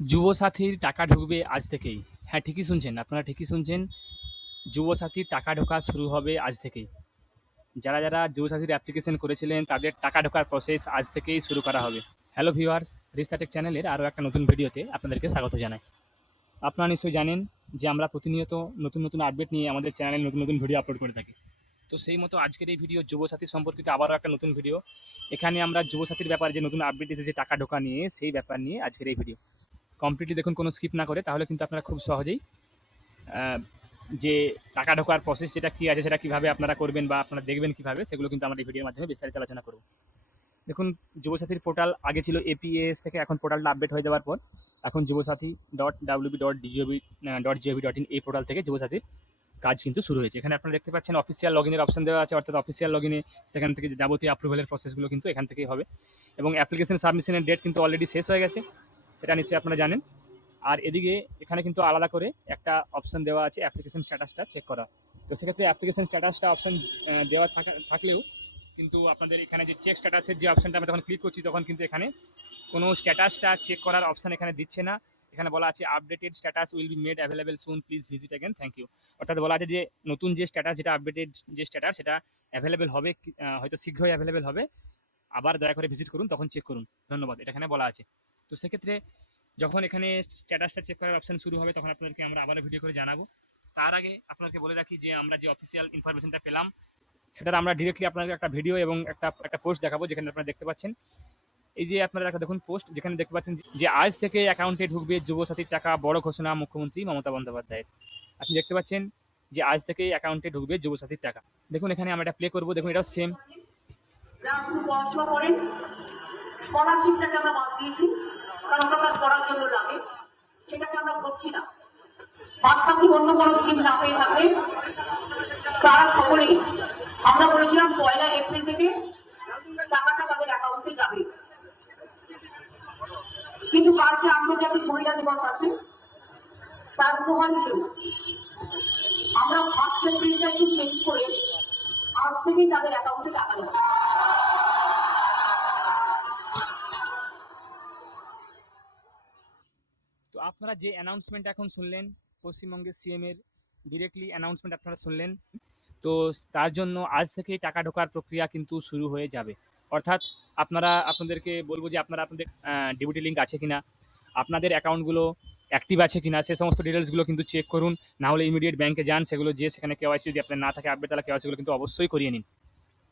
যুবসাথীর টাকা ঢুকবে আজ থেকেই। হ্যাঁ, ঠিকই শুনছেন। আপনারা ঠিকই শুনছেন। যুবসাথীর টাকা ঢোকা শুরু হবে আজ থেকেই। যারা যুবসাথীর অ্যাপ্লিকেশন করেছিলেন তাদের টাকা ঢোকার প্রসেস আজ থেকেই শুরু করা হবে। হ্যালো ভিউয়ার্স, রিস্টাটেক চ্যানেলের আরও একটা নতুন ভিডিওতে আপনাদেরকে স্বাগত জানাই। আপনারা নিশ্চয়ই জানেন যে আমরা প্রতিনিয়ত নতুন আপডেট নিয়ে আমাদের চ্যানেলে নতুন ভিডিও আপলোড করে থাকি। তো সেই মতো আজকের এই ভিডিও যুবসাথী সম্পর্কিত আবারও একটা নতুন ভিডিও। এখানে আমরা যুবসাথীর ব্যাপারে যে নতুন আপডেট এসেছে টাকা ঢোকা নিয়ে, সেই ব্যাপার নিয়ে আজকের এই ভিডিও। কমপ্লিটলি দেখুন, কোনো স্কিপ না করে, তাহলে কিন্তু আপনারা খুব সহজেই যে টাকা ঢোকার প্রসেস যেটা কী আছে সেটা কীভাবে আপনারা করবেন বা আপনারা দেখবেন কীভাবে, সেগুলো কিন্তু আমরা এই ভিডিওর মাধ্যমে বিস্তারিত আলোচনা করব। দেখুন, যুবসাথীর পোর্টাল আগে ছিল এপিএস থেকে, এখন পোর্টালটা আপডেট হয়ে যাওয়ার পর এখন যুবসাথী.wb.gov.in এই পোর্টাল থেকে যুবসাথীর কাজ কিন্তু শুরু হয়েছে। এখানে আপনারা দেখতে পাচ্ছেন অফিসিয়াল লগইনের অপশন দেওয়া আছে, অর্থাৎ অফিসিয়াল লগইনে সেখান থেকে যাবতীয় অ্যাপ্রুভালের প্রসেসগুলো কিন্তু এখান থেকেই হবে। এবং অ্যাপ্লিকেশন সাবমিশনের ডেট কিন্তু অলরেডি শেষ হয়ে গেছে, সেটা নিশ্চয়ই আপনারা জানেন। আর এদিকে এখানে কিন্তু আলাদা করে একটা অপশন দেওয়া আছে অ্যাপ্লিকেশন স্ট্যাটাসটা চেক করা। তো সেক্ষেত্রে অ্যাপ্লিকেশন স্ট্যাটাসটা অপশন দেওয়া থাকলেও কিন্তু আপনাদের এখানে যে চেক স্ট্যাটাসের যে অপশনটা আমরা যখন ক্লিক করছি, তখন কিন্তু এখানে কোনো স্ট্যাটাসটা চেক করার অপশন এখানে দিচ্ছে না। এখানে বলা আছে updated status will be made available soon, please visit again, thank you. অর্থাৎ বলা আছে যে নতুন যে স্ট্যাটাস, যেটা আপডেটেড যে স্ট্যাটাস, সেটা অ্যাভেলেবেল হবে, হয়তো শীঘ্রই অ্যাভেলেবেল হবে, আবার দয়া করে ভিজিট করুন, তখন চেক করুন, ধন্যবাদ, এটা এখানে বলা আছে। তো সেক্ষেত্রে যখন এখানে স্ট্যাটাসটা চেক করার অপশন শুরু হবে, তখন আপনাদেরকে আমরা আবারও ভিডিও করে জানাবো। তার আগে আপনাকে বলে রাখি যে আমরা যে অফিসিয়াল ইনফরমেশনটা পেলাম, সেটার আমরা ডিরেক্টলি আপনাদের একটা ভিডিও এবং একটা পোস্ট দেখাবো, যেখানে আপনারা দেখতে পাচ্ছেন, এই যে আপনারা একটা দেখুন পোস্ট, যেখানে দেখতে পাচ্ছেন যে আজ থেকে অ্যাকাউন্টে ঢুকবে যুবসাথীর টাকা, বড় ঘোষণা মুখ্যমন্ত্রী মমতা বন্দ্যোপাধ্যায়ের। আপনি দেখতে পাচ্ছেন যে আজ থেকে অ্যাকাউন্টে ঢুকবে যুবসাথীর টাকা। দেখুন, এখানে আমরা এটা প্লে করবো। দেখুন, এটাও সেম। পড়াশোনা করেন, স্কলারশিপটাকে আমরা বাদ দিয়েছি, কারণ ওটা তার পড়ার জন্য লাগে, সেটাকে আমরা ধরছি না। বাদ বাকি অন্য কোনো স্কিম না পেয়ে থাকলে তারা সকলেই, আমরা বলেছিলাম 1 এপ্রিল থেকে টাকাটা তাদের অ্যাকাউন্টে যাবে। কিন্তু কালকে আন্তর্জাতিক মহিলা দিবস আছে, তার উপহার হিসেবে আমরা 1 এপ্রিলটা একটু চেঞ্জ করে আজ থেকেই তাদের অ্যাকাউন্টে টাকা যাবে। তো আপনারা যে অ্যানাউন্সমেন্ট এখন শুনলেন, পশ্চিমবঙ্গের সিএম এর ডিরেক্টলি অ্যানাউন্সমেন্ট আপনারা শুনলেন। তো তার জন্য আজ থেকেই টাকা ঢোকার প্রক্রিয়া কিন্তু শুরু হয়ে যাবে। অর্থাৎ আপনাদেরকে বলবো যে আপনাদের ডিবিটি লিঙ্ক আছে কিনা, আপনাদের অ্যাকাউন্টগুলো অ্যাক্টিভ আছে কিনা, সে সমস্ত ডিটেলসগুলো কিন্তু চেক করুন। না হলে ইমিডিয়েট ব্যাংকে যান, সেগুলো যে সেখানে কেওয়াইসি যদি আপনার না থাকে আপডেট, তাহলে কেওয়াইসিগুলো কিন্তু অবশ্যই করিয়ে নিন।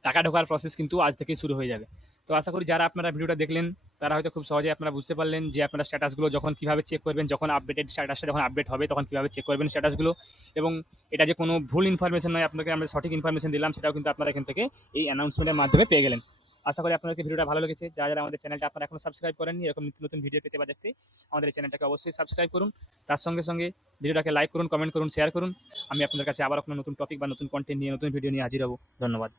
টাকা ঢোকার প্রসেস কিন্তু আজ থেকেই শুরু হয়ে যাবে। তো আশা করি যারা আপনারা ভিডিওটা দেখলেন, তারা হয়তো খুব সহজেই আপনারা বুঝতে পারলেন যে আপনারা স্ট্যাটাসগুলো যখন কীভাবে চেক করবেন, যখন আপডেটেড স্ট্যাটাসটা যখন আপডেট হবে, তখন কীভাবে চেক করবেন স্ট্যাটাসগুলো। এবং এটা যে কোনো ভুল ইনফরমেশন নয়, আপনাকে আমরা সঠিক ইনফরমেশন দিলাম, সেটাও কিন্তু আপনারা এখান থেকে এই অ্যানাউন্সমেন্টের মাধ্যমে পেয়ে গেলেন। আশা করি আপনাদেরকে ভিডিওটা ভালো লেগেছে। যারা আমাদের চ্যানেলটা আপনারা এখনো সাবস্ক্রাইব করেননি, এরকম নতুন ভিডিও পেতে বা দেখতে আমাদের এই চ্যানেলটাকে অবশ্যই সাবস্ক্রাইব করুন। তার সঙ্গে সঙ্গে ভিডিওটাকে লাইক করুন, কমেন্ট করুন, শেয়ার করুন। আমি আপনাদের কাছে আবার কোনো নতুন টপিক বা নতুন কন্টেন্ট নিয়ে, নতুন ভিডিও নিয়ে হাজির হব। ধন্যবাদ।